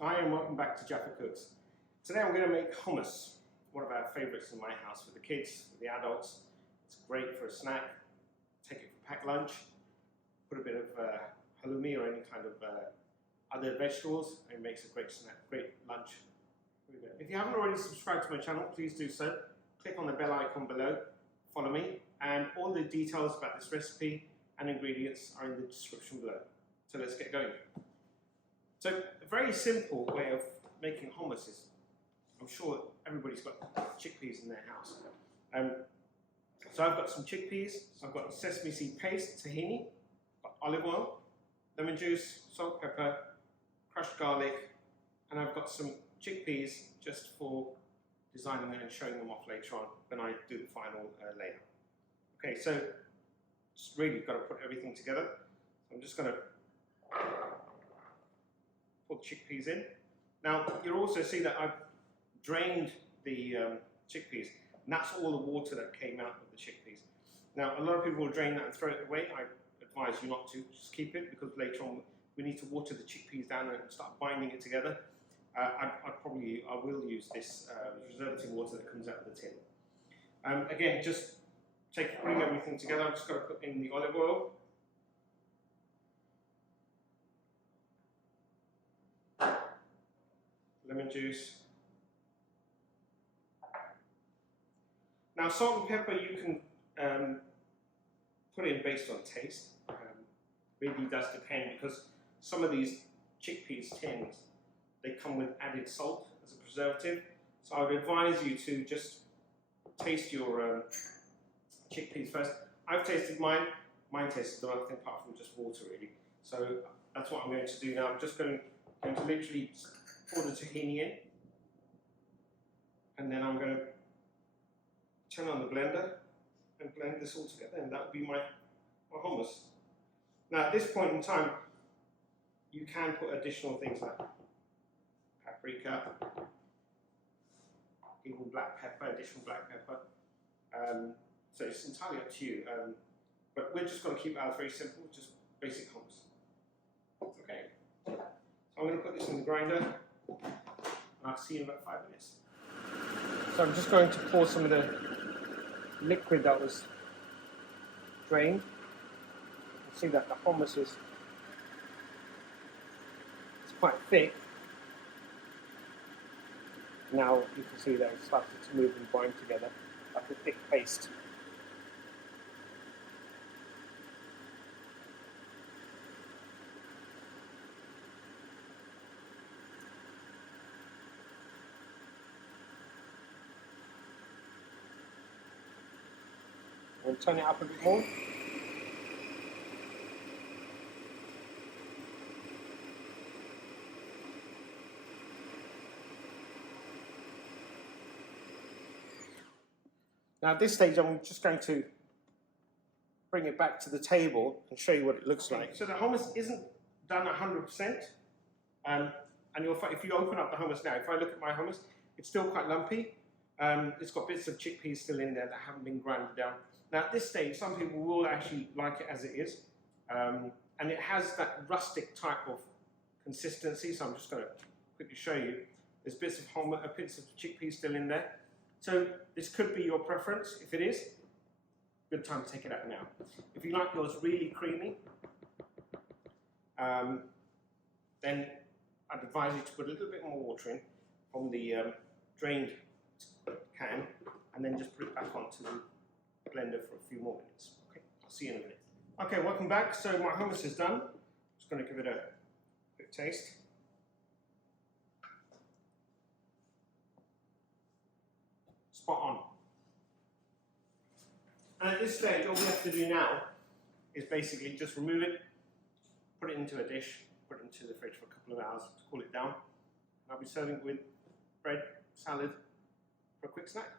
Hi and welcome back to Jaffa Cooks. Today I'm going to make hummus, one of our favourites in my house with the kids, with the adults. It's great for a snack. Take it for packed lunch. Put a bit of halloumi or any kind of other vegetables, and it makes a great snack, great lunch. If you haven't already subscribed to my channel, please do so. Click on the bell icon below, follow me, and all the details about this recipe and ingredients are in the description below. So let's get going. So a very simple way of making hummus is, I'm sure everybody's got chickpeas in their house. So I've got some chickpeas, I've got sesame seed paste, tahini, olive oil, lemon juice, salt, pepper, crushed garlic, and I've got some chickpeas just for designing them and showing them off later on when I do the final layer. Okay, so just really got to put everything together. I'm just going to put chickpeas in. Now you'll also see that I've drained the chickpeas, and that's all the water that came out of the chickpeas. Now a lot of people will drain that and throw it away. I advise you not to, just keep it, because later on we need to water the chickpeas down and start binding it together. I will use this preservative water that comes out of the tin. Again, just bring everything together. I've just got to put in the olive oil. Lemon juice. Now salt and pepper you can put in based on taste. Really does depend, because some of these chickpeas tins, they come with added salt as a preservative. So I would advise you to just taste your chickpeas first. I've tasted mine. Mine tasted nothing apart from just water really. So that's what I'm going to do now. I'm just going to literally pour the tahini in, and then I'm going to turn on the blender and blend this all together, and that will be my hummus. Now at this point in time, you can put additional things like paprika, even black pepper, additional black pepper. So it's entirely up to you. But we're just going to keep ours very simple, just basic hummus. Okay. So I'm going to put this in the grinder. I'll see you in about 5 minutes. So I'm just going to pour some of the liquid that was drained. You can see that the hummus is quite thick. Now you can see that it's started to move and bind together like a thick paste. We'll turn it up a bit more. Now at this stage I'm just going to bring it back to the table and show you what it looks like. So the hummus isn't done 100%, and if you open up the hummus now, if I look at my hummus, it's still quite lumpy. It's got bits of chickpeas still in there that haven't been ground down. Now at this stage, some people will actually like it as it is, and it has that rustic type of consistency. So I'm just going to quickly show you. There's bits of chickpeas still in there. So this could be your preference. If it is, good time to take it out now. If you like yours really creamy, then I'd advise you to put a little bit more water in from the drained can, and then just put it back onto the blender for a few more minutes. Okay, I'll see you in a minute. Okay, welcome back. So my hummus is done. Just going to give it a quick taste. Spot on. And at this stage, all we have to do now is basically just remove it, put it into a dish, put it into the fridge for a couple of hours to cool it down. And I'll be serving it with bread, salad, for a quick snack.